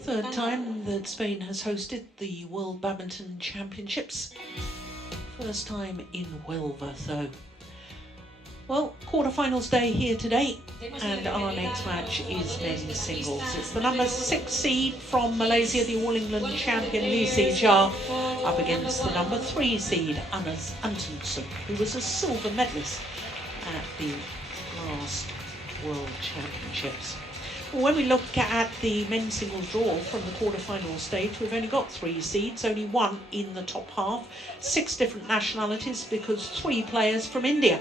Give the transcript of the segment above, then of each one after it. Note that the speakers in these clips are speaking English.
Third time that Spain has hosted the World Badminton Championships. First time in Huelva, though. Well, quarterfinals day here today, and our next match is men's singles. It's the number 6 seed from Malaysia, the All England champion Zii Jia, up against the number 3 seed Anders Antonsen, who was a silver medalist at the last World Championships. Well, when we look at the men's singles draw from the quarterfinal stage, we've only got 3 seeds, only 1 in the top half, 6 different nationalities because 3 players from India.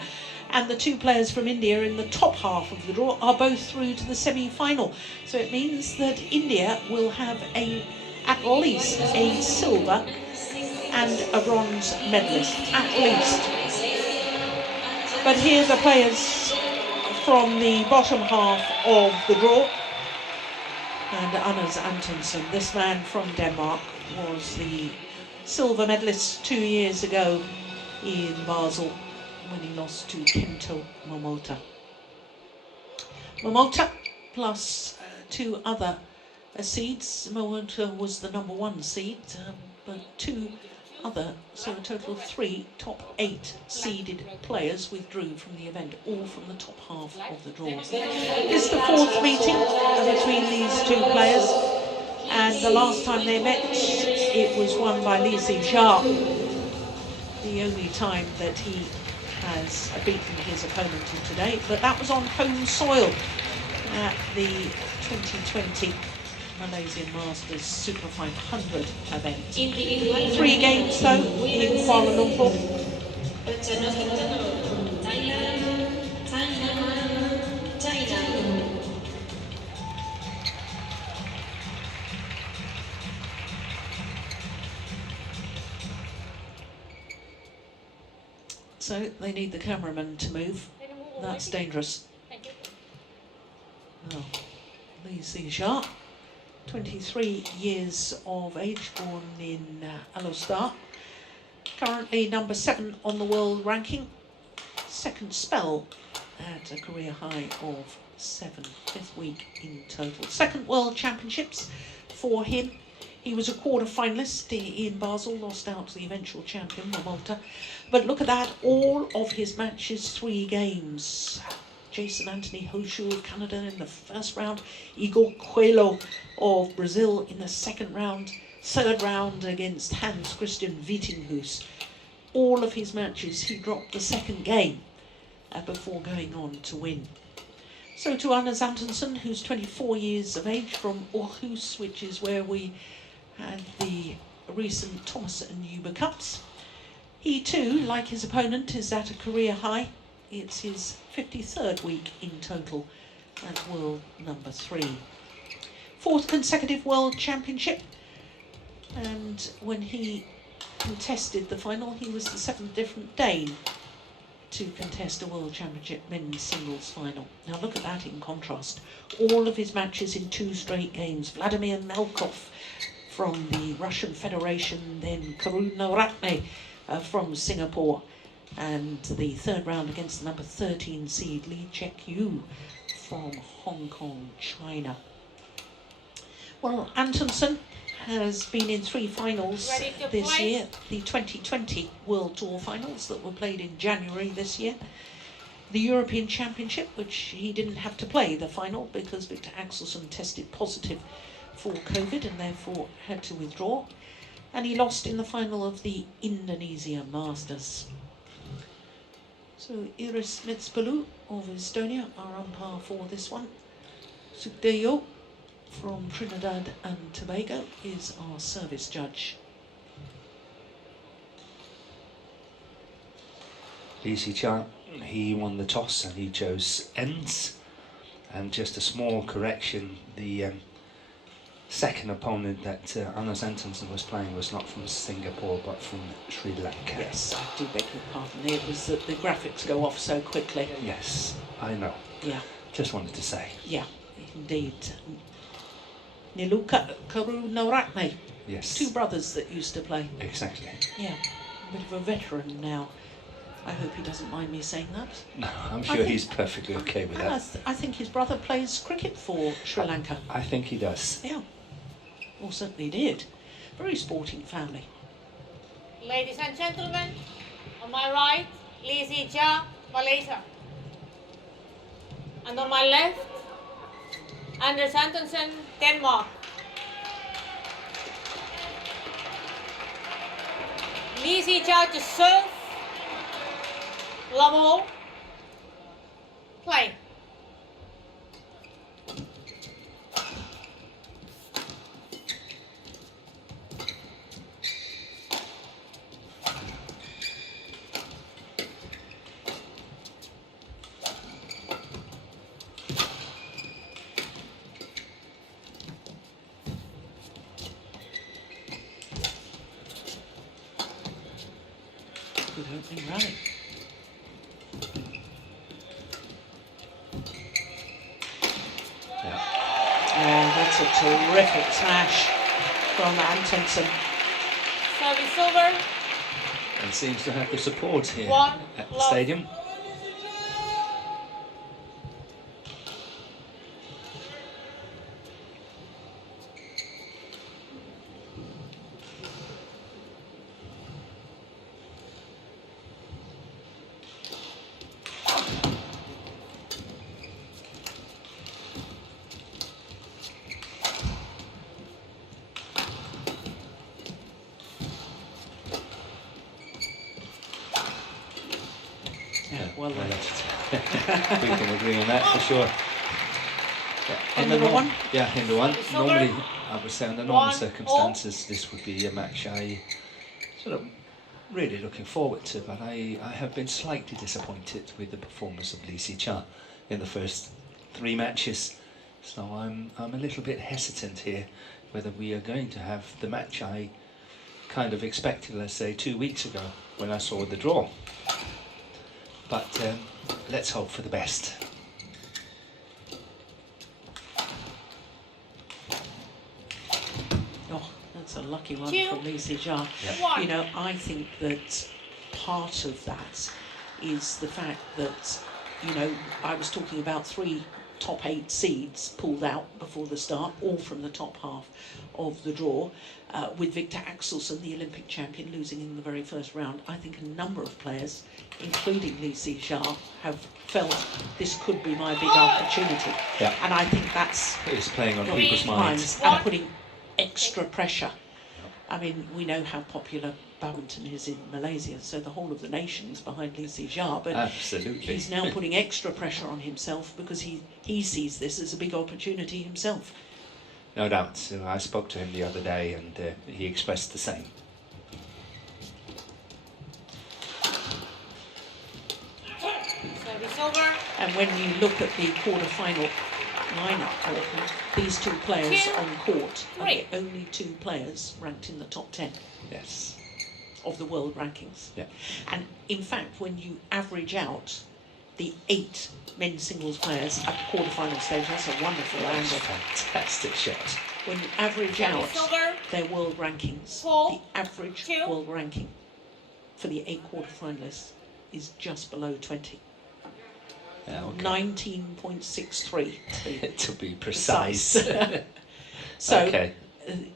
And the 2 players from India in the top half of the draw are both through to the semi-final. So it means that India will have at least a silver and a bronze medalist, at least. But here the players from the bottom half of the draw. And Anders Antonsen, this man from Denmark, was the silver medalist 2 years ago in Basel when he lost to Kento Momota. Momota plus 2 other seeds. Momota was the number 1 seed, but 2 other, so a total of 3 top 8 seeded players withdrew from the event, all from the top half of the draw. It's the 4th meeting between these 2 players, and the last time they met, it was won by Zii Jia, the only time that he has beaten his opponent in today, but that was on home soil at the 2020 Malaysian Masters Super 500 event. 3 games though in Kuala Lumpur. So they need the cameraman to move. That's dangerous. Oh, Zii Jia, 23 years of age, born in Alostar. Currently number 7 on the world ranking. 2nd spell at a career high of 7, 5th week in total. 2nd World Championships for him. He was a quarter-finalist in Basel, lost out to the eventual champion, Momota. But look at that, all of his matches 3 games. Jason Anthony Hoshu of Canada in the 1st round, Igor Coelho of Brazil in the 2nd round, 3rd round against Hans Christian Wittinghus. All of his matches he dropped the 2nd game before going on to win. So to Anders Antonsen, who's 24 years of age, from Aarhus, which is where we had the recent Thomas and Uber Cups. He too, like his opponent, is at a career high. It's his 53rd week in total at world number 3. 4th consecutive world championship, and when he contested the final, he was the 7th different Dane to contest a world championship men's singles final. Now look at that in contrast. All of his matches in 2 straight games. Vladimir Melkov from the Russian Federation, then Karunaratne from Singapore, and the 3rd round against the number 13 seed Lee Chek-yu from Hong Kong, China. Well, Antonsen has been in 3 finals this year. The 2020 World Tour finals that were played in January this year. The European Championship, which he didn't have to play the final because Victor Axelsen tested positive for COVID and therefore had to withdraw. And he lost in the final of the Indonesia Masters. So Iris Metspalu of Estonia are on par for this one. Sukdeyo from Trinidad and Tobago is our service judge. Zii Jia, he won the toss and he chose ends. And just a small correction, the 2nd opponent that Anders Antonsen was playing was not from Singapore but from Sri Lanka. Yes, I do beg your pardon. It was that the graphics go off so quickly. Yes, I know. Yeah. Just wanted to say. Yeah, indeed. Niluka Karunaratne. Yes. 2 brothers that used to play. Exactly. Yeah, a bit of a veteran now. I hope he doesn't mind me saying that. No, I'm sure he's perfectly okay with that. I think his brother plays cricket for Sri Lanka. I think he does. Yeah, well, certainly did. Very sporting family. Ladies and gentlemen, on my right, Zii Jia, Malaysia. And on my left, Anders Antonsen, Denmark. Zii Jia to serve, love all, play. Good opening rally. Yeah. Oh, that's a terrific smash from Antonsen. Service over. And seems to have the support here One, at the love. stadium. Well Well, done. we can agree on that for sure. Yeah, Number one? Yeah, in the one. Service over. Normally, I would say under normal 1-all. circumstances, this would be a match I sort of really looking forward to, but I have been slightly disappointed with the performance of Zii Jia in the first 3 matches. So I'm a little bit hesitant here whether we are going to have the match I kind of expected, let's say, 2 weeks ago when I saw the draw. But let's hope for the best. Oh, that's a lucky one Two. from Zii Jia. Yeah. One. You know, I think that part of that is the fact that, you know, I was talking about 3 top 8 seeds pulled out before the start, all from the top half of the draw, with Victor Axelsen, the Olympic champion, losing in the very first round. I think a number of players, including Zii Jia, have felt this could be my big opportunity. Yeah. And I think that's It's playing on what people's minds. and putting extra pressure. I mean, we know how popular badminton is in Malaysia, so the whole of the nation is behind Zii Jia, but Absolutely. he's now putting extra pressure on himself because he sees this as a big opportunity himself. No doubt. So I spoke to him the other day and he expressed the same. Service over. And when you look at the quarter-final lineup, these 2 players on court are the only 2 players ranked in the top 10 Yes. of the world rankings. Yeah. And in fact, when you average out the 8 men's singles players at the quarter-final stage, that's a wonderful That's a angle. fantastic shot. When you average out Service over. their world rankings, Four, the average 2. world ranking for the 8 quarter-finalists is just below 20. Yeah, okay. 19.63 To be precise. So, Okay.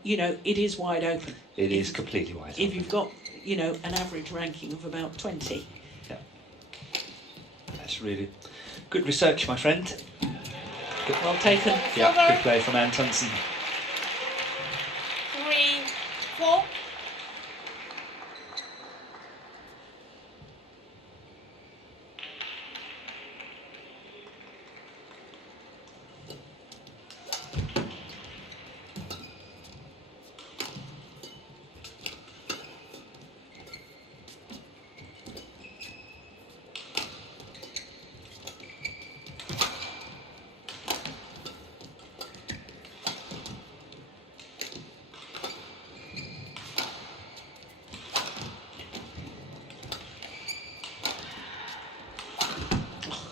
you know, it is wide open. It is completely wide If open. you've got, you know, an average ranking of about 20. Yeah. That's really good research, my friend. Good. Well taken. Yeah, good play from Antonsen. 3-4.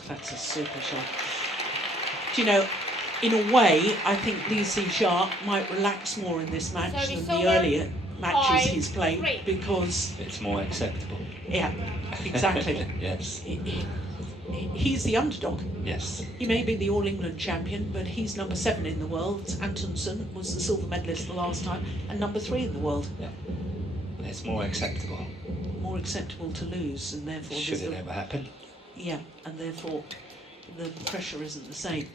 That's a super shot. Do you know, in a way, I think Zii Jia might relax more in this match Service than the over. earlier matches he's played 5-3. because, It's more acceptable. yeah, exactly. Yes. He's the underdog. Yes. He may be the All England champion, but he's number 7 in the world. Antonsen was the silver medalist the last time, and number 3 in the world. Yeah. It's more acceptable. More acceptable to lose, and therefore Should it ever happen? yeah, and therefore the pressure isn't the same.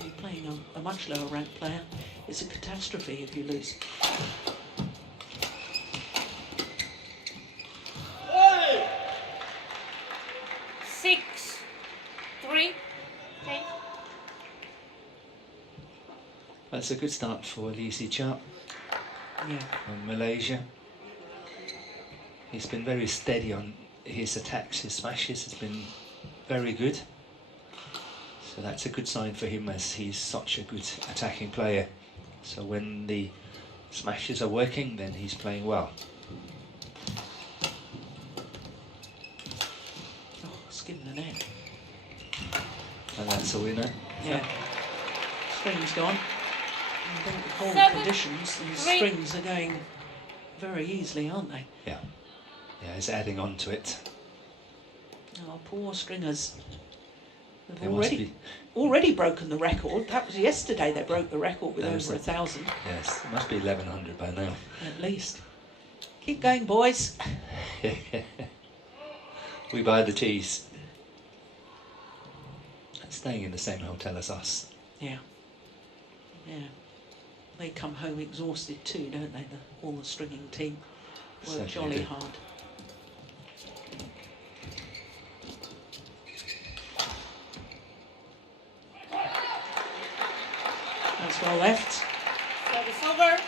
You're playing a much lower ranked player. It's a catastrophe if you lose. Hey! 6-3. Okay. That's a good start for Zii Jia Yeah. from Malaysia. He's been very steady on his attacks, his smashes has been very good. So that's a good sign for him, as he's such a good attacking player. So when the smashes are working, then he's playing well. Oh, skin the net. And that's a winner. Yeah. String's gone. I think the cold 7-3. conditions, these strings are going very easily, aren't they? Yeah. Yeah, he's adding on to it. Oh, poor stringers. They've They must be, already broken the record. That was yesterday they broke the record with That was over it. 1,000 yes, it must be 1100 by now. at least. Keep going, boys. We buy the teas. Staying in the same hotel as us. Yeah. Yeah. They come home exhausted too, don't they? All the stringing team work Certainly jolly do. hard. That's well left. Service over.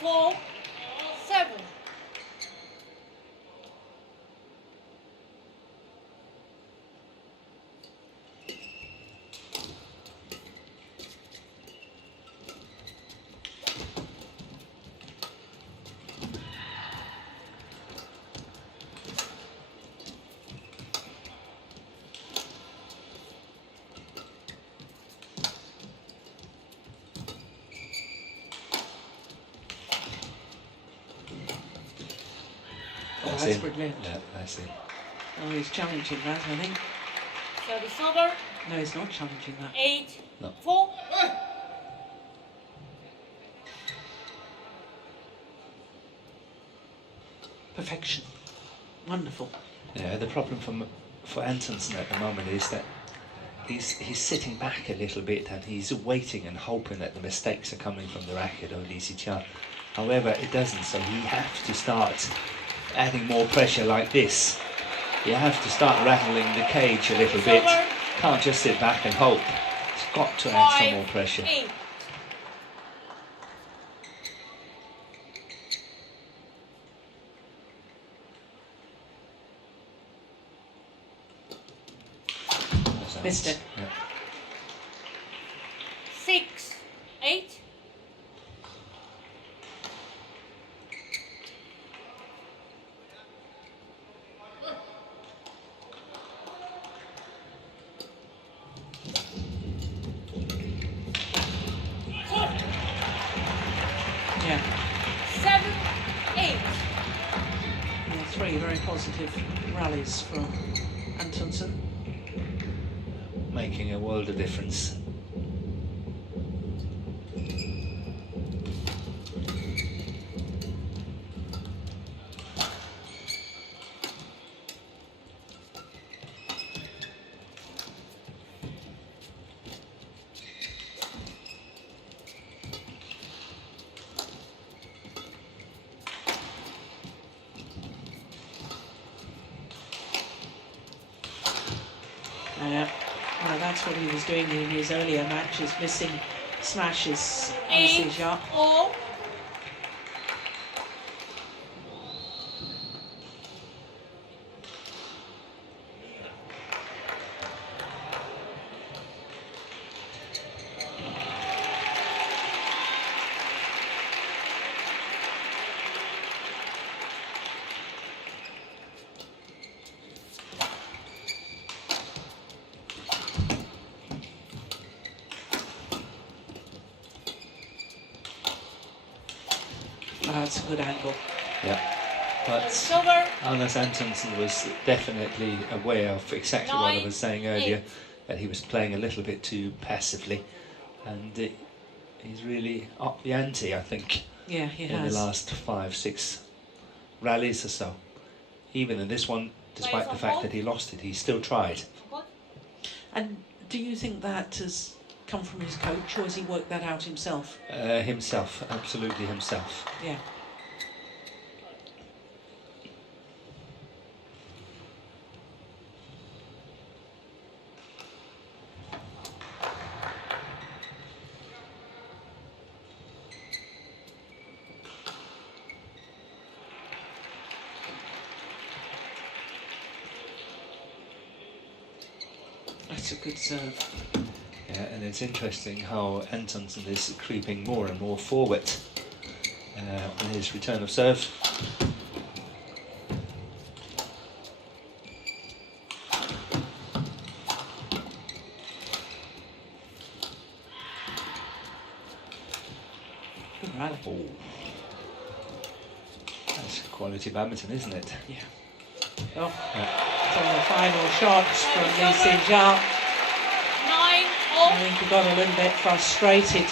4-7. That's in. brilliant. Yeah, that's it. Oh, he's challenging that, I think. Service over. No, he's not challenging that. 8-4. Perfection. Wonderful. Yeah, the problem for Antonsen at the moment is that he's sitting back a little bit and he's waiting and hoping that the mistakes are coming from the racket of Zii Jia. However, it doesn't, so he has to start adding more pressure like this. You have to start rattling the cage a little bit. Can't just sit back and hope. It's got to add some more pressure. 5-8. That's out. Missed it. Yeah. 6-8. Yeah. 7-8. Yeah, 3 very positive rallies from Antonsen. Making a world of difference. Yeah. Well, that's what he was doing in his earlier matches, missing smashes on Zii Jia. 8-4. That's a good angle. Yeah. But Silver. Anders Antonsen was definitely aware of exactly what I was saying earlier, that he was playing a little bit too passively, and he's really upped the ante, I think, Yeah, he in has. the last 5-6 rallies or so. Even in this one, despite the fact that he lost it, he still tried. And do you think that has come from his coach, or has he worked that out himself? Himself, absolutely himself. Yeah. That's a good serve. Yeah, and it's interesting how Antonsen is creeping more and more forward in his return of serve. Good rally. Oh. That's quality badminton, isn't it? Yeah. Oh, from the final shots from Zii Jia. 9-0. I think he got a little bit frustrated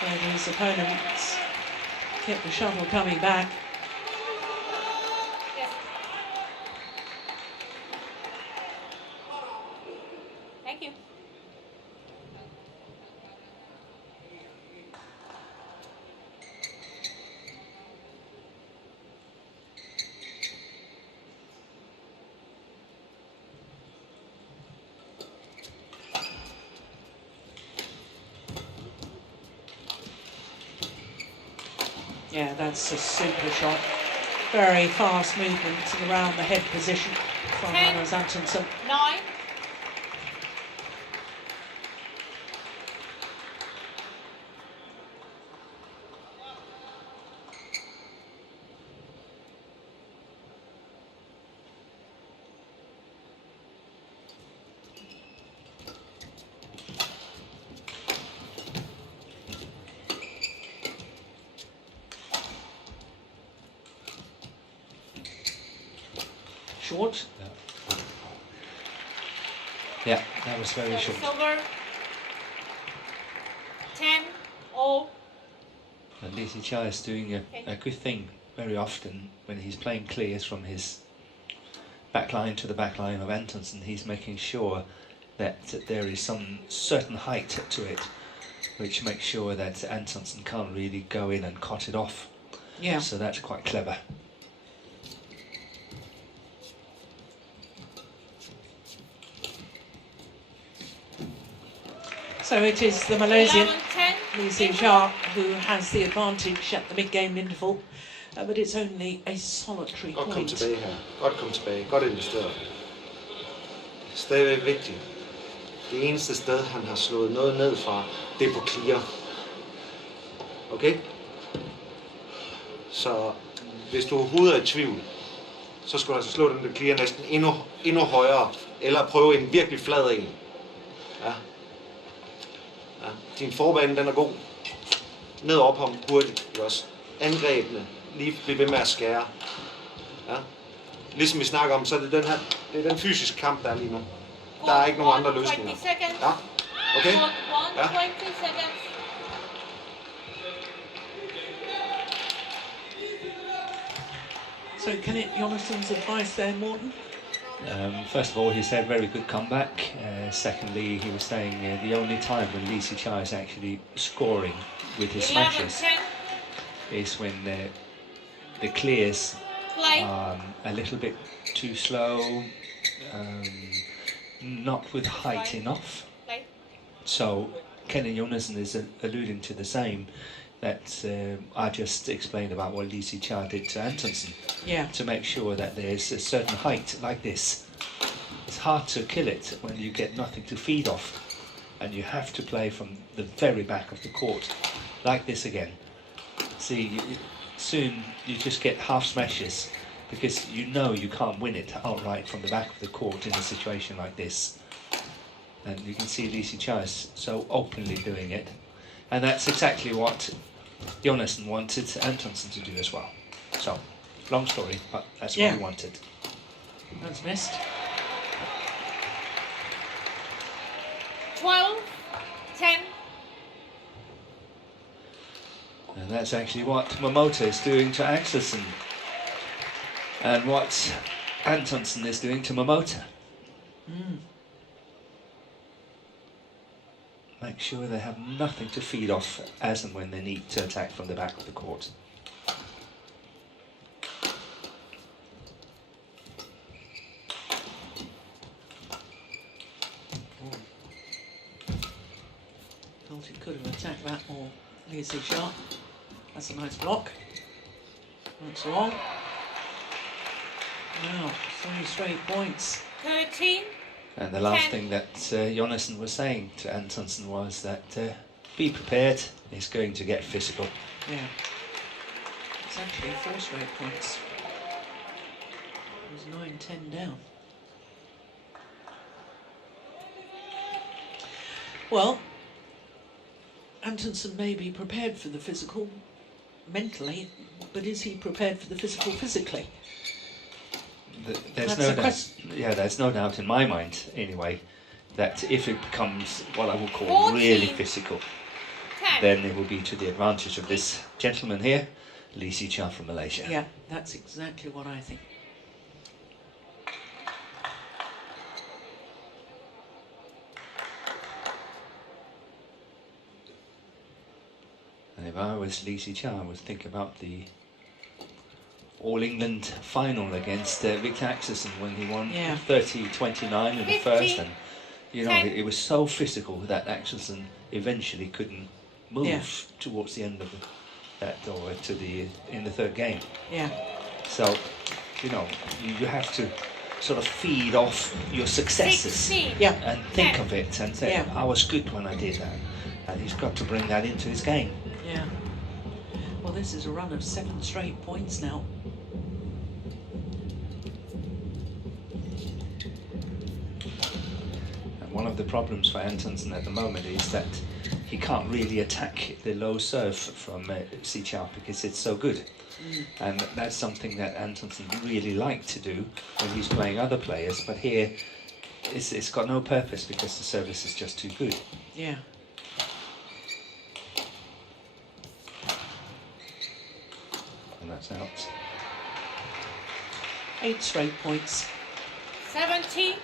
when his opponents kept the shuttle coming back. Yes. Thank you. Yeah, that's a super shot. Very fast movement around the head position from Anders Antonsen. 9. Short. Yeah, that was very short. Silver. 10-0. And Zii Jia is doing a good thing very often when he's playing clears from his backline to the backline of Antonsen. He's making sure that there is some certain height to it, which makes sure that Antonsen can't really go in and cut it off. Yeah. So that's quite clever. So it is the Malaysian 11-10. Zii Jia who has the advantage at the mid-game interval, but it's only a solitary Godt komme point. tilbage her. Godt komme tilbage. Godt investeret. Stadigvæk vigtigt. Det eneste sted, han har slået noget ned fra, det er på clear. Okay? Så hvis du overhovedet er i tvivl, så skal du altså slå den der clear næsten endnu højere, eller prøve en virkelig flad en. Ja. Ja. Din forbane, den er god. Ned op ham hurtigt, ikke også? Angrebene, lige blive ved med at skære. Ja. Ligesom vi snakker om, så er det den her, det er den fysiske kamp, der er lige nu. Der er ikke nogen andre løsninger. 20 seconds. Ja, okay? Ja. 20 seconds. So can it be Jonathan's advice there, Morten? First of all, he said very good comeback. Secondly, he was saying the only time when Zii Jia is actually scoring with his smashes 11-10. is when the clears Play. are a little bit too slow, not with height enough. Play. So Kenny Jonassen is alluding to the same that I just explained about what Zii Jia did to Antonsen. Yeah. To make sure that there's a certain height like this. It's hard to kill it when you get nothing to feed off, and you have to play from the very back of the court, like this again. See, soon you just get half smashes, because you know you can't win it outright from the back of the court in a situation like this. And you can see Zii Jia is so openly doing it, and that's exactly what Jonassen wanted Antonsen to do as well. So, long story, but that's what Yeah. he wanted. That's missed. 12-10. And that's actually what Momota is doing to Axelsen. And what Antonsen is doing to Momota. Make sure they have nothing to feed off as and when they need to attack from the back of the court. Thought he could have attacked that more. Zii Jia. That's a nice block. That's long. Wow, 3 straight points. 13. And the last 10. thing that Jonassen was saying to Antonsen was that be prepared, it's going to get physical. Yeah. It's actually 4 straight points. It was 9-10 down. Well, Antonsen may be prepared for the physical mentally, but is he prepared for the physical physically? There's That's no the doubt. question. Yeah, there's no doubt in my mind, anyway, that if it becomes what I would call 14. really physical, 10. then it will be to the advantage of this gentleman here, Zii Jia from Malaysia. Yeah, that's exactly what I think. And if I was Zii Jia, I would think about the All England final against Victor Axelsen when he won Yeah. 30-29 in the 50, first, and you know 10. it was so physical that Axelsen eventually couldn't move Yeah. towards the end of that, or to the in the third game. Yeah, So, you know, you have to sort of feed off your successes 16. yeah, and think 10. of it and say, Yeah. I was good when I did that. And he's got to bring that into his game. yeah. Well, this is a run of 7 straight points now. And one of the problems for Antonsen at the moment is that he can't really attack the low serve from Zii Jia because it's so good. And that's something that Antonsen really liked to do when he's playing other players, but here it's got no purpose because the service is just too good. Yeah. And that's out. 8 straight points. 17-10.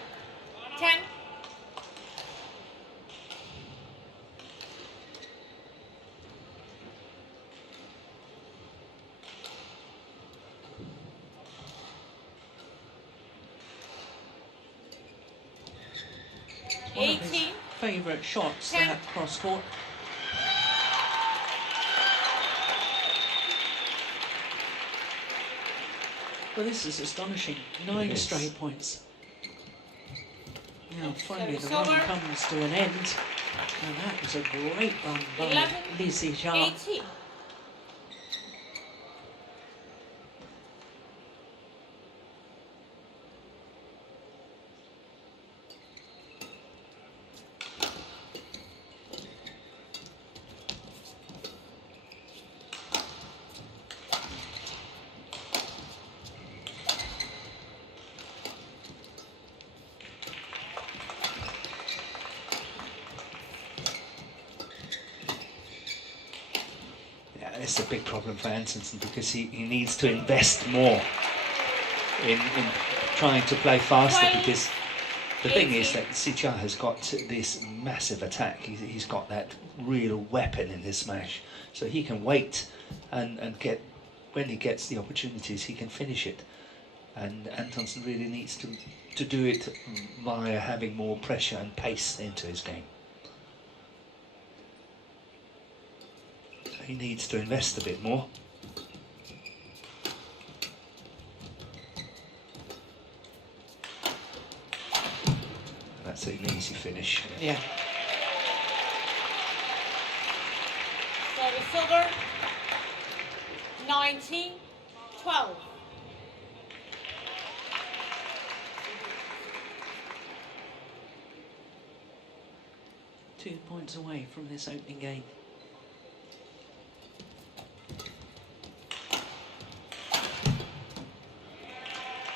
One of his 18. favourite shots, 10. that cross court. Well, this is astonishing. 9 It is. straight points. Now, finally, the Service run over. comes to an end. And that was a great run by 11, Zii Jia. 18. Yeah, it's a big problem for Antonsen because he needs to invest more in trying to play faster, 12, because the thing is 18. that Zii Jia has got this massive attack. He's got that real weapon in his smash, so he can wait and get, when he gets the opportunities, he can finish it. And Antonsen really needs to do it via having more pressure and pace into his game. He needs to invest a bit more. That's an easy finish. Yeah. Service over. 19-12. Two points away from this opening game.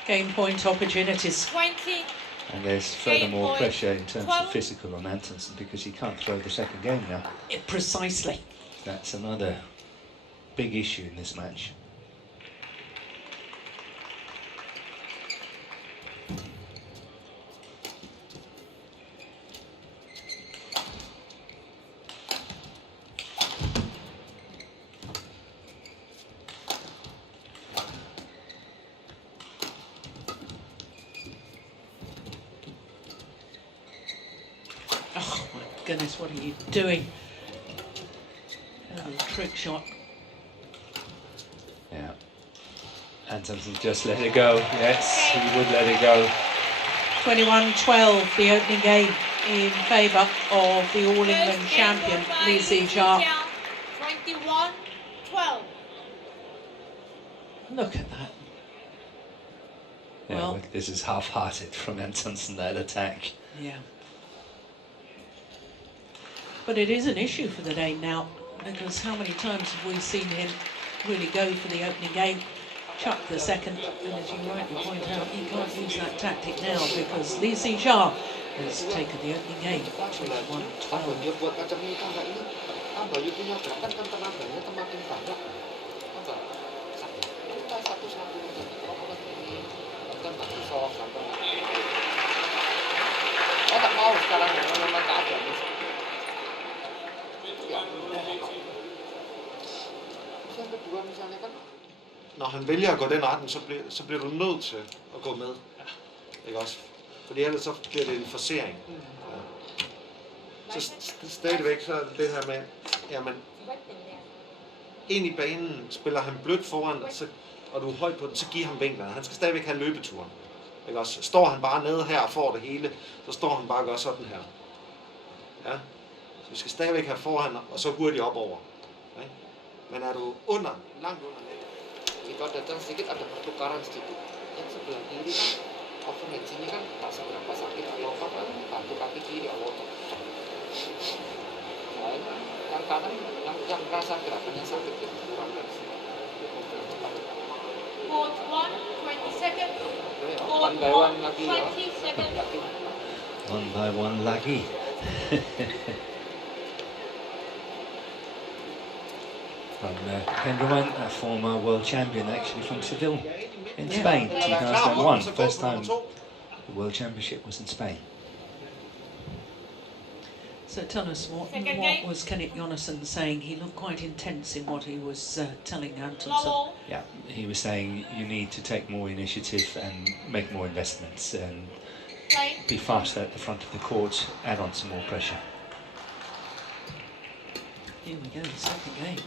Game point opportunities. 20. And there's furthermore point. pressure in terms 12. of physical on Antonsen because he can't throw the second game now. Precisely. That's another big issue in this match. Oh my goodness, what are you doing? A little trick shot. Yeah. Antonsen just let it go. Yes, he would let it go. 21-12, the opening game in favour of the All England champion, Zii Jia. 21-12. Look at that. Yeah, Well- but this is half-hearted from Antonsen, that attack. Yeah. But it is an issue for the Dane now, because how many times have we seen him really go for the opening game, chuck the second, and as you rightly point out, he can't use that tactic now because Zii Jia has taken the opening game, 21-12. Når han vælger at gå den retning, så bliver du nødt til at gå med. Ikke også? Fordi ellers så bliver det en forcering. Ja. Så stadigvæk så er det her med, jamen, ind i banen spiller han blødt foran, og du er højt på den, så giv ham vinklerne. Han skal stadigvæk have løbeturen. Ikke også? Står han bare nede her og får det hele, så står han bare og gør sådan her. Ja. Så vi skal stadigvæk have forhånd, og så hurtigt op over. Ja. Men er du langt under nettet, jika datang sedikit ada pertukaran sedikit yang sebelah kiri kan overhead sini kan tak seberapa sakit atau apa kan bantu kaki kiri awal yang kanan yang merasa gerakannya sakit itu kurang dari sini. Court 1, 20 seconds. Court One by one 1, lagi 20 seconds. One by one lucky. From Pendraman, a former world champion actually from Seville in Spain, 2001. First time the World Championship was in Spain. So tell us, what was Kenneth Jonassen saying? He looked quite intense in what he was telling Antonsen. Yeah, he was saying you need to take more initiative and make more investments and be faster at the front of the court, add on some more pressure. Here we go, second game.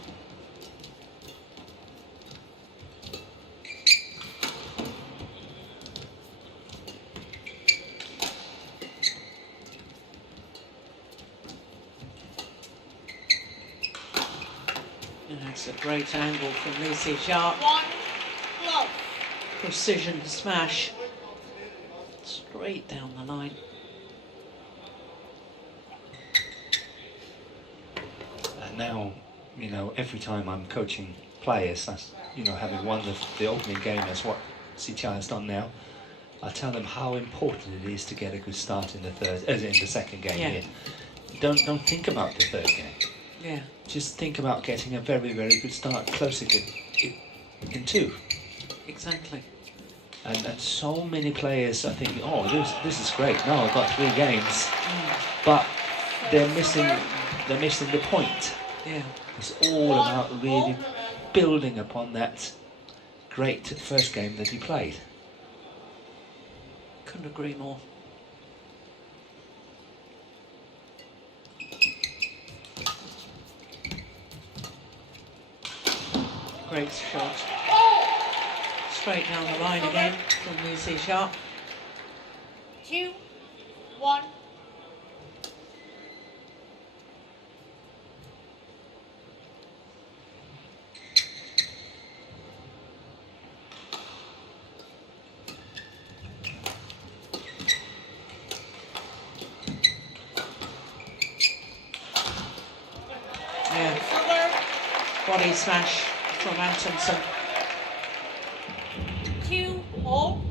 And that's a great angle from Zii Jia. 1, love. Precision smash. Straight down the line. And now, you know, every time I'm coaching players, that's, you know, having won the opening game, that's what Zii Jia has done now. I tell them how important it is to get a good start in the second game here. Don't think about the third game. Yeah. Just think about getting a very, very good start, closer in two. Exactly. And so many players are thinking, oh, this is great. Now I've got 3 games, but they're missing the point. Yeah. It's all about really building upon that great first game that he played. Couldn't agree more. Great shot. Straight down the line again from Zii Jia. 2, 1. Yeah. Body smash from Antonsen. 2, 0.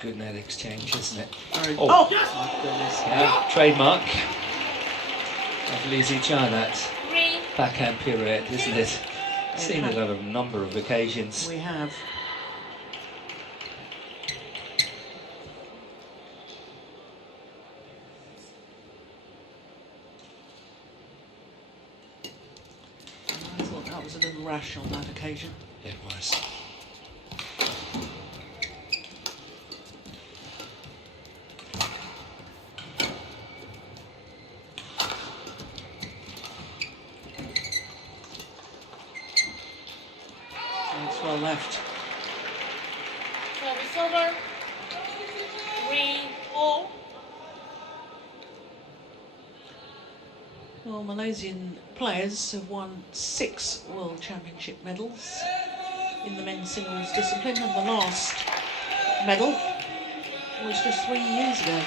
good net exchange, isn't it? Very, Oh. oh, my goodness. Yeah, trademark of Zii Jia, that 3, backhand pirouette, isn't it? Seen it on a number of occasions. We have. I thought that was a little rash on that occasion. It was. It's well left. service over. 3 all. Well, Malaysian players have won 6 World Championship medals in the men's singles discipline, and the last medal was just 3 years ago.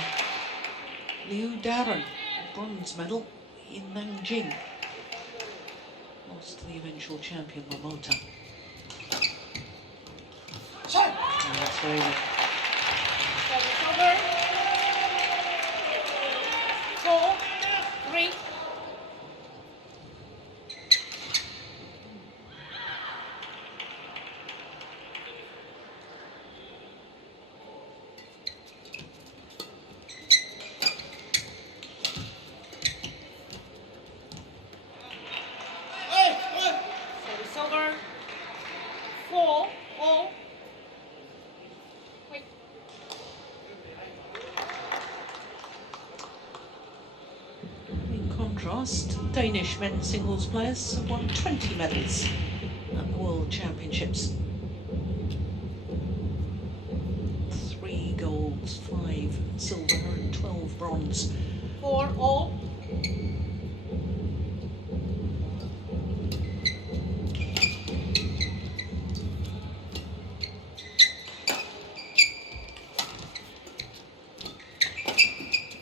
Liu Darren, bronze medal in Nanjing. Lost to the eventual champion Momota. And that's very well. Service over. 4, 3. Service over. 4 all. Wait. In contrast, Danish men's singles players have won 20 medals at the World Championships. 3 golds, 5 silver and 12 bronze. 4 all.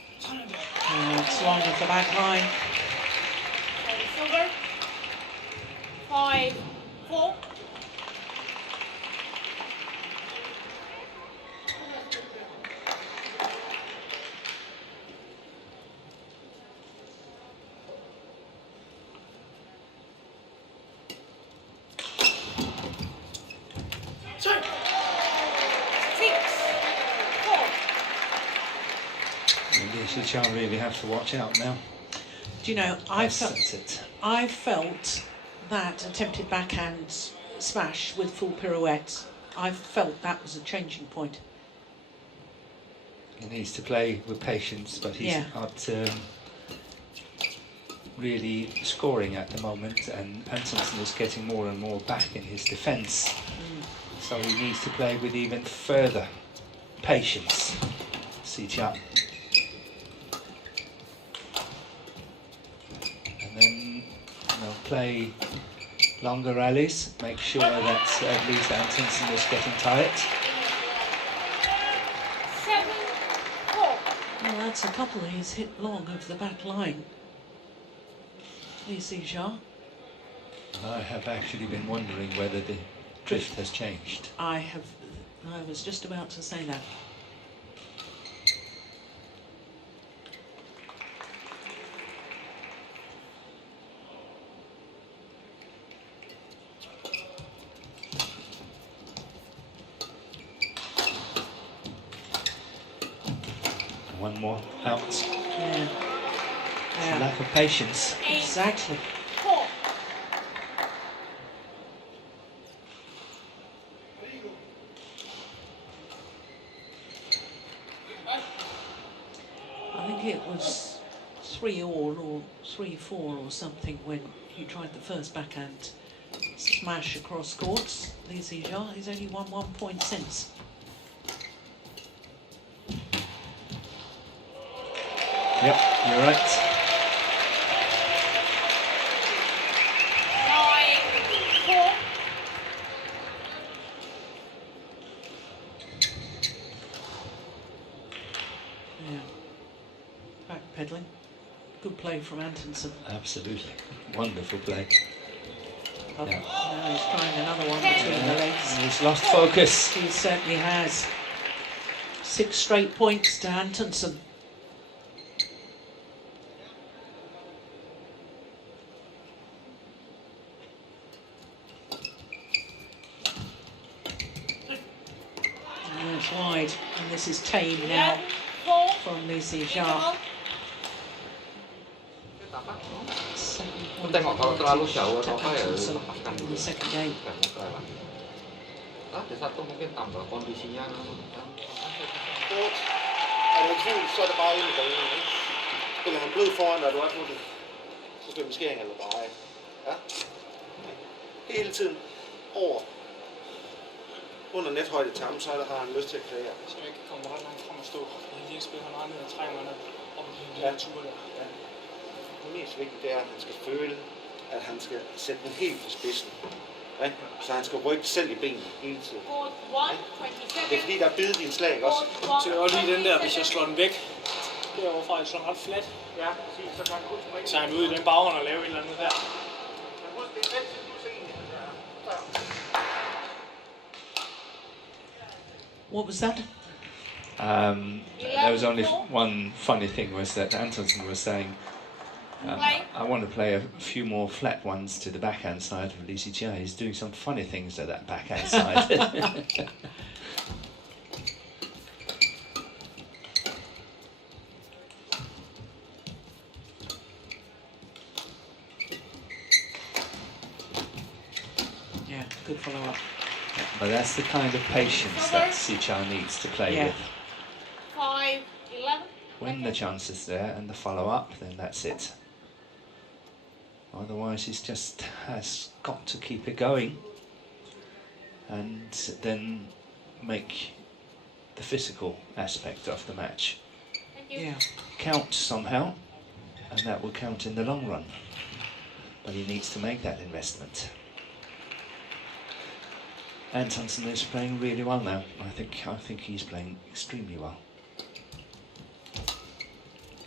It's long with the back line. Service over. 5, 4. Zii Jia really have to watch out now. Do you know, That's it. I felt that attempted backhand smash with full pirouette, I felt that was a changing point. He needs to play with patience, but he's Yeah. not really scoring at the moment, and Antonsen is getting more and more back in his defence. So he needs to play with even further patience. Zii Jia. And then, play longer rallies, make sure that at least Antonsen is getting tired. 7, 4. Well, that's a couple he's hit long over the back line. Zii Jia. I have actually been wondering whether the drift has changed. I was just about to say that. One more out. Yeah. It's a Yeah. lack of patience. 8, Exactly. 4. I think it was 3 all or 3-4 or something when he tried the first backhand smash across courts. Zii Jia, he's only won 1 point since. Yep, you're right. 9, 4. Yeah. Backpedaling. Good play from Antonsen. Absolutely. Wonderful play. Oh, Yeah. now he's trying another one between the legs. And he's lost focus. He certainly has. 6 straight points to Antonsen. And it's wide, and this is tame now from Zii Jia. Tôi tengok kalau terlalu jauh atau apa ya Antonsen lepaskan in dulu. the second game. Ada satu mungkin tambah kondisinya. Er du i tvivl, så er det bare ind i banen, ikke? Spiller han blød foran, og du er på den, så skal den skæring eller dreje. Ja? Hele tiden over under nethøjde til ham, så har han lyst til at klæde. Så jeg kan komme ret langt frem og stå. Jeg lige spiller meget ned og trænger mig op i den Ja. lille tur der. Ja. Det mest vigtige det er, at han skal føle, at han skal sætte den helt på spidsen. Ja? Så han skal rykke selv i benene hele tiden. Det er fordi, der er bidet i en slag også. Så jeg også lige den der, hvis jeg slår den væk. Deroverfra, jeg slår den ret flat. Ja, præcis. Så kan han kun springe. Så er han ude i den baghånd og lave et eller andet der. Men husk, det er vent til du ser en. What was that? There was only one funny thing was that Antonsen was saying, I want to play a few more flat ones to the backhand side of Zii Jia. He's doing some funny things at that backhand side. Yeah, good follow-up. But that's the kind of patience that Zii Jia needs to play with. 5-11. When the chance is there and the follow-up, then that's it. Otherwise, he just has got to keep it going and then make the physical aspect of the match Thank you. Yeah. count somehow, and that will count in the long run. But he needs to make that investment. Antonsen is playing really well now. I think he's playing extremely well.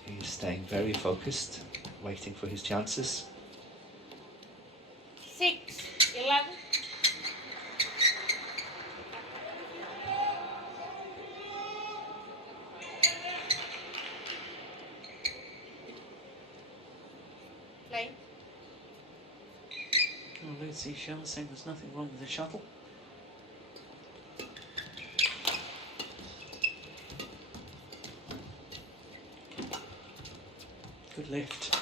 He's staying very focused, waiting for his chances. 6-11. Play. Oh, Zii Jia saying there's nothing wrong with the shuttle. Good lift.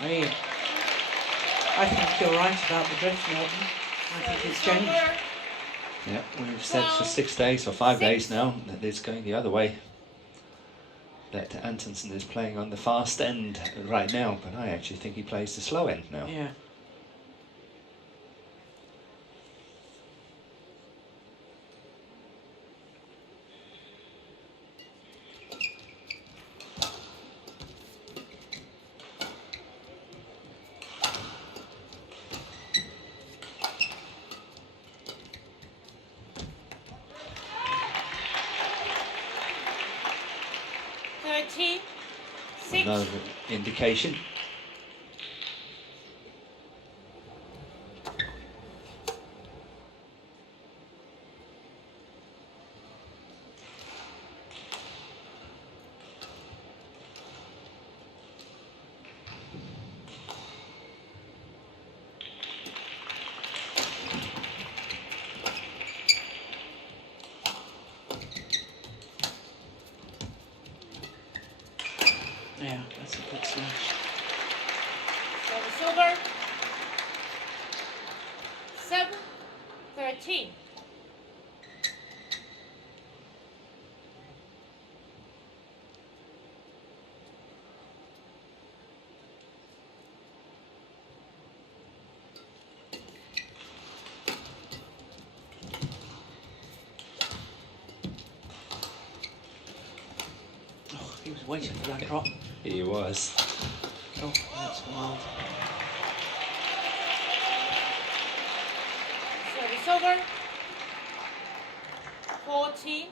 Brilliant. I think you're right about the drift, Morton. I think it's changed. Yeah, we've said for 6 days or 5 days now that it's going the other way. That Antonsen is playing on the fast end right now, but I actually think he plays the slow end now. Yeah. Another indication. Yeah, that's a good smash. Silver. 7-13. Oh, he was waiting for that drop. He was. Oh, that's wild. Service over. 14-7.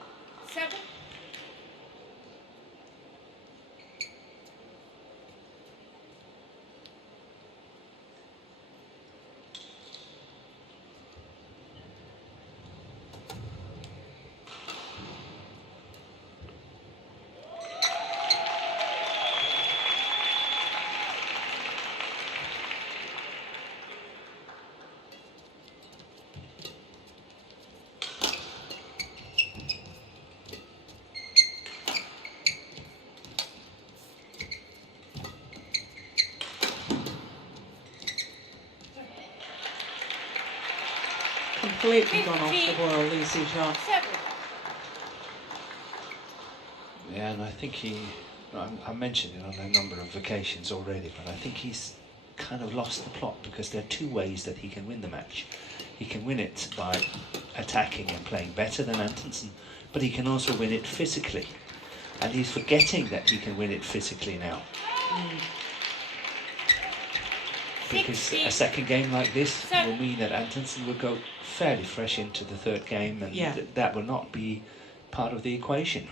Completely gone off the boil, Zii Jia. 7. Yeah, and I think I mentioned it on a number of occasions already, but I think he's kind of lost the plot because there are two ways that he can win the match. He can win it by attacking and playing better than Antonsen, but he can also win it physically. And he's forgetting that he can win it physically now. Because a second game like this will mean that Antonsen will go fairly fresh into the third game, and that will not be part of the equation.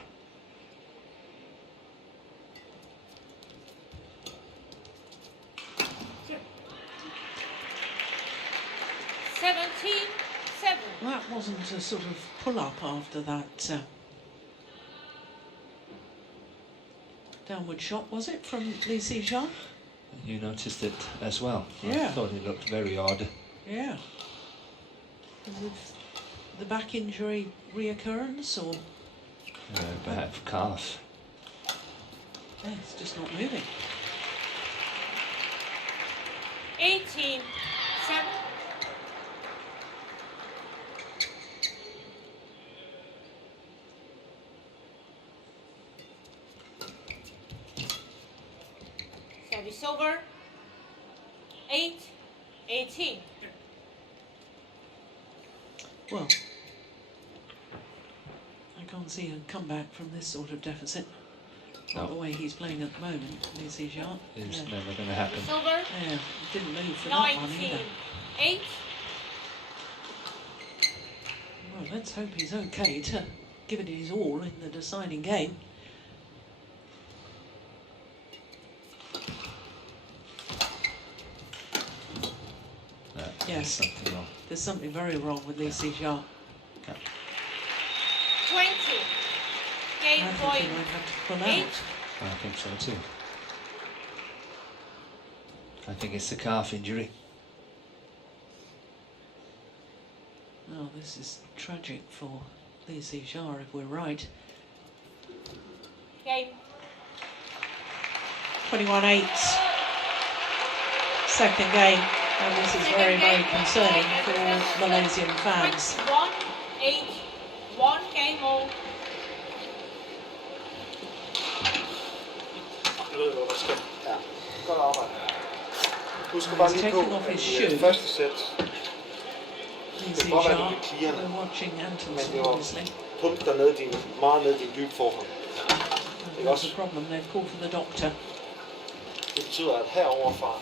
That wasn't a sort of pull-up after that downward shot, was it, from Zii Jia? You noticed it as well. Yeah. I thought it looked very odd. Yeah. Is it the back injury reoccurrence, or? Perhaps calf. Yeah, it's just not moving. 18-7. Service over. 8-18. Well, I can't see a comeback from this sort of deficit. Not the way he's playing at the moment, Zii Jia. It's never going to happen. Service over. Yeah, didn't move for that one either. 19-8. Well, let's hope he's okay to give it his all in the deciding game. Yes, something wrong. There's something very wrong with Zii Jia. 20. Game I think point. he might have to pull 8. out. I think so too. I think it's the calf injury. Oh, this is tragic for Zii Jia if we're right. Game. 21-8. Second game. And this is very, very concerning for all Malaysian fans. 1-8. Game all. Nu ved du, hvad der sker. Ja, godt arbejde. Husk He's bare lige taking på, off his at shoe. i første sæt, Zii godt være, Jia. det bliver clearende. We're watching men Antonsen, det var obviously. pump dig ned meget ned i din dybe forhånd. That's the problem. They've called for the doctor. Det betyder, at heroverfra,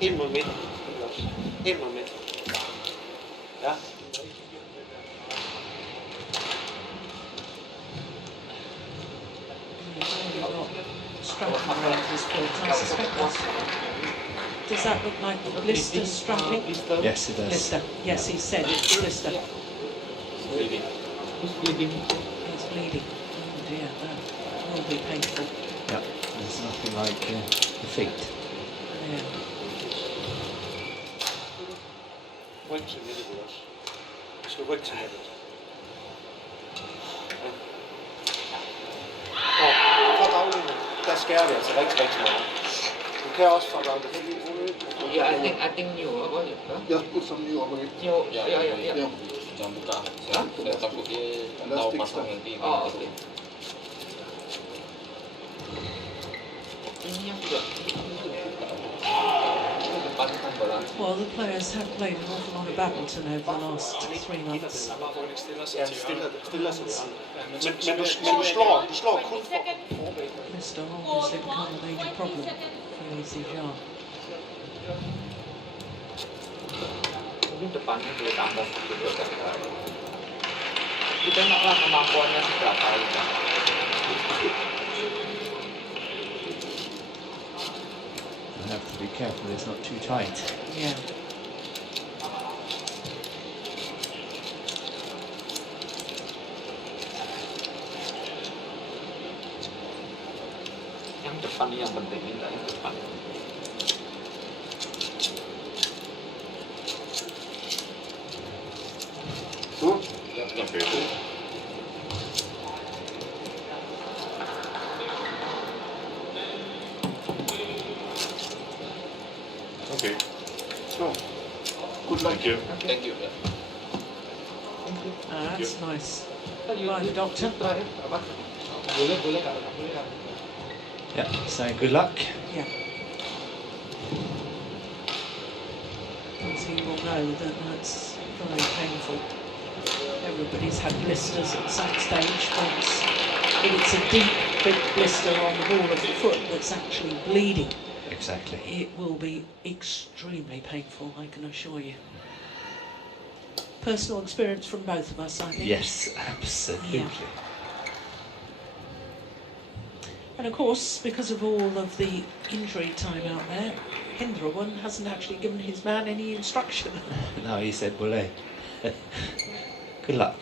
ind mod midten, ind mod midten. Ja. He's already got strapping around his foot. I suspect that's... Does that look like blister strapping? Yes, it does. Blister. Yes, he said it's blister. Bleeding. Who's bleeding? He's bleeding. Oh dear, that will be painful. Yeah, there's nothing like the feet. Yeah. Ryg til nettet også. Du skal ryg til nettet. Og fra baglinjen, der skærer vi altså rigtig, rigtig meget. Du kan også fra baglinjen. Yeah, I think you about it. Huh? Just put some new over it. Yeah. Jangan buka. Saya takut dia tahu pasang nanti. Oh, okay. Ini yang sudah depan kan bola. Well, the players have played an awful lot of badminton over the last 3 months. Han bare hvor de stiller sig Ja, til stiller sig til hjørnet. men du slår kun for. Blister obviously become a major problem for Zii Jia. Mungkin depannya boleh tambah sedikit. Ditembaklah kemampuannya seberapa itu. You have to be careful it's not too tight. Yeah. Yang depan yang penting, minta yang depan. Okay. Okay. No. Good luck. Thank you. Thank you. That's nice. You, Right, doctor. Terakhir apa? Boleh kalau nggak boleh kan. Yeah, so good luck. Yeah. As you will know that that's very painful. Everybody's had blisters at some stage. Once, if it's a deep, big blister on the ball of the foot that's actually bleeding, Exactly. it will be extremely painful, I can assure you. Personal experience from both of us, I think. Yes, absolutely. Yeah. And of course, because of all of the injury time out there, Hendrawan hasn't actually given his man any instruction. No, he said, "Bole." Good luck.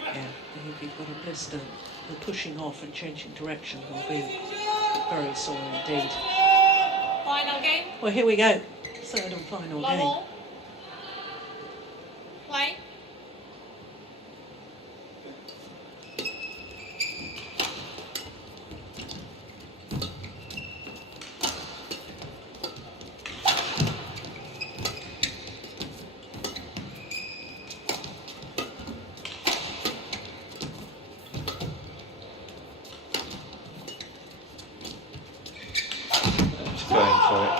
Yeah, if you've got a blister, the pushing off and changing direction will be very sore indeed. Final game. Well, here we go. Third and final game. Level. Play. Just going for it.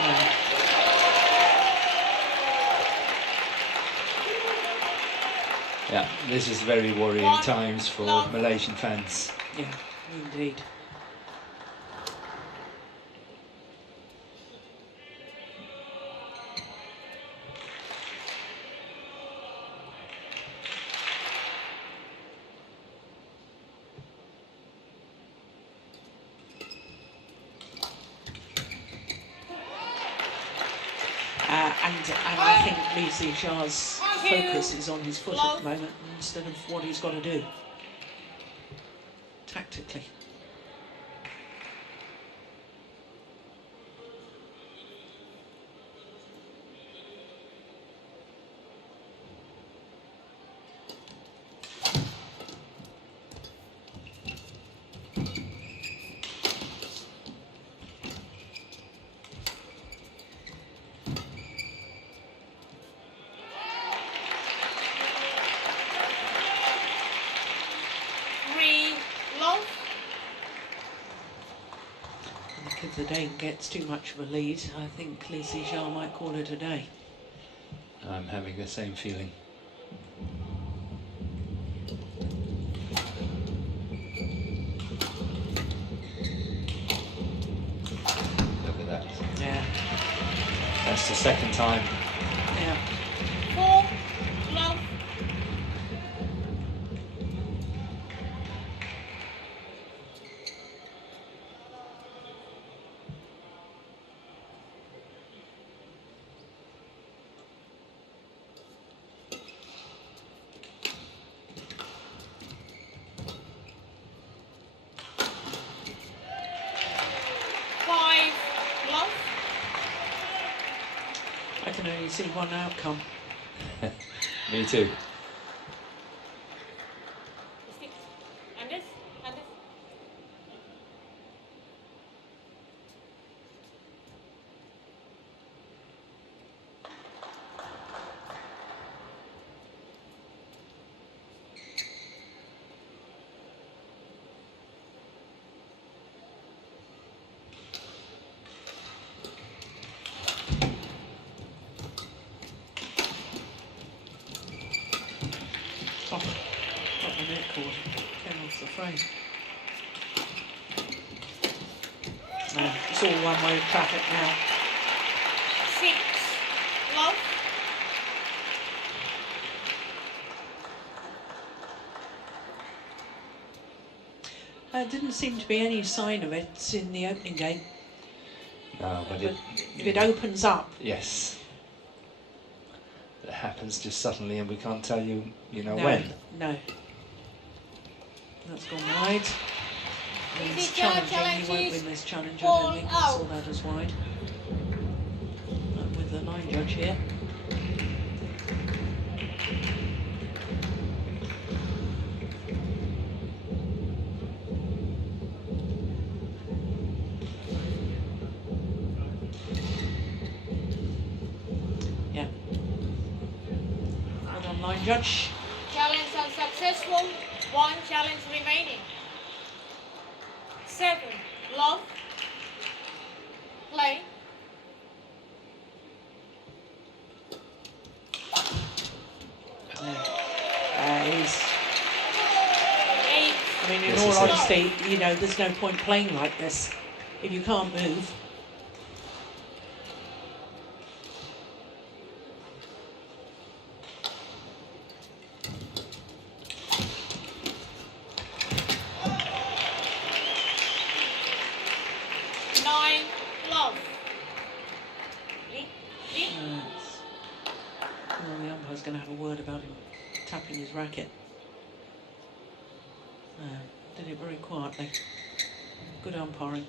Yeah. Yeah, this is very worrying One, times for love. Malaysian fans. Yeah, indeed. And I think Zii Jia's focus is on his foot at the moment instead of what he's got to do tactically. If the Dane gets too much of a lead, I think Zii Jia might call it a day. I'm having the same feeling. Look at that. Yeah. That's the second time. Yeah. 4 love. I can only see one outcome. Me too. Anders? Top the net cord, came off the frame. No, it's all one-way traffic now. 6 love. Didn't seem to be any sign of it in the opening game. No, but if it opens up. Yes. It happens just suddenly and we can't tell you, No, when. No. That's gone wide. Zii It's Jia challenging. He won't challenges. win this challenge. I Ball don't think. I out. saw that as wide. With the line judge here. Yeah. Well done, line judge. Challenge unsuccessful. 1 challenge remaining. 7 love. Play. He's, 8 I mean, in This all is it. honesty, there's no point playing like this if you can't move. love. Well, the umpire's going to have a word about him tapping his racket. Did it very quietly. Good umpiring.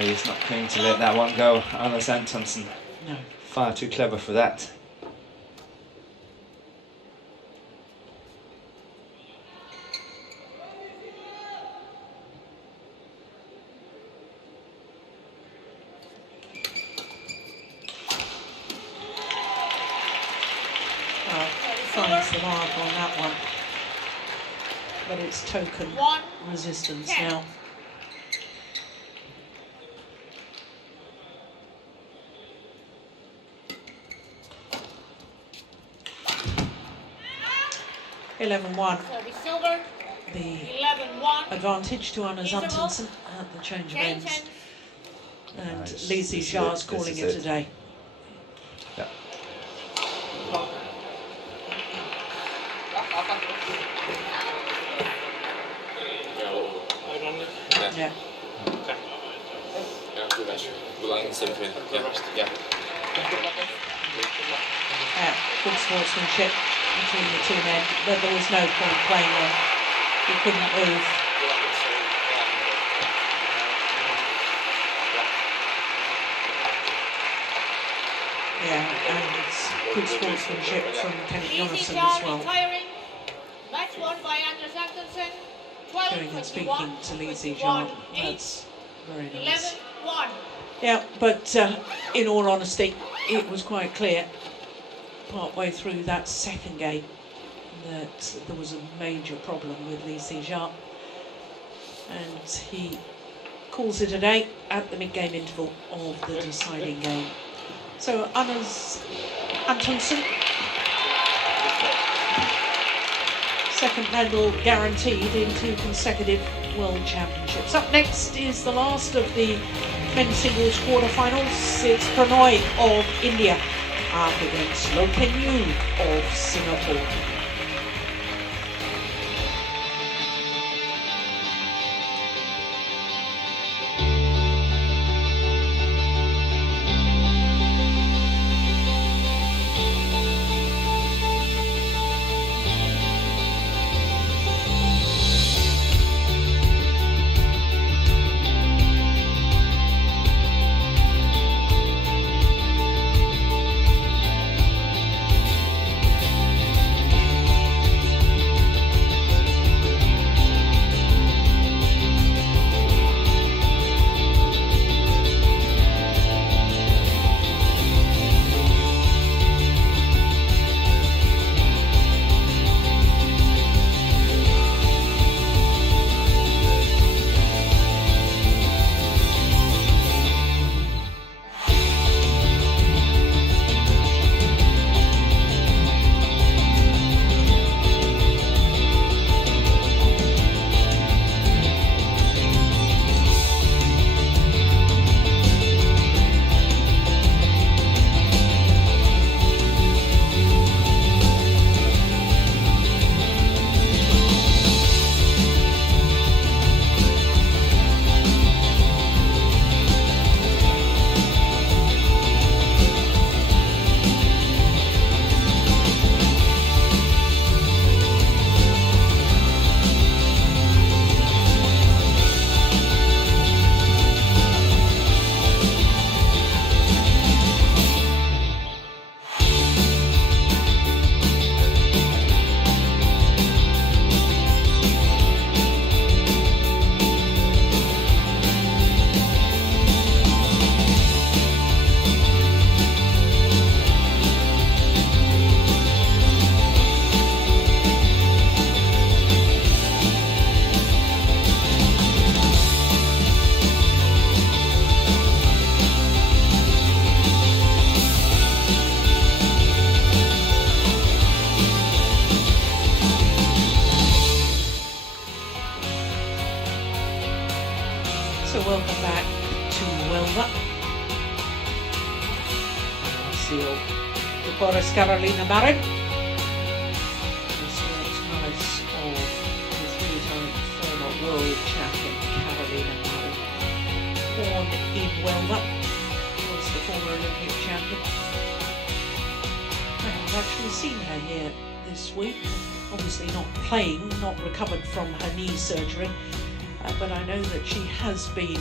He's not going to let that one go. Anders Antonsen. No. Far too clever for that. Finds the mark on that one. But it's token resistance now. (11-1). The 11-1. advantage to Anders Antonsen at the change of ends. And Zii Jia is calling it a day. Yeah. Yeah. Good sportsmanship between the two men, but there was no point playing on. He couldn't move. Yeah, and it's good sportsmanship from Kenneth Jonassen as well. Match won by Anders Antonsen. Going and speaking to Zii Jia. That's very nice. 11-1. Yeah, but in all honesty, it was quite clear partway through that second game that there was a major problem with Zii Jia, and he calls it a day at the mid-game interval of the deciding game. So Anders Antonsen, second medal guaranteed in 2 consecutive World Championships. Up next is the last of the men's singles quarterfinals. It's Prannoy of India up against Lo Ken Yu of Singapore. of course, Carolina Marin. So that's nice of the three-time former world champion Carolina Marin. Born in Huelva, was the former Olympic champion. I've actually seen her here this week. Obviously not playing, not recovered from her knee surgery, but I know that she has been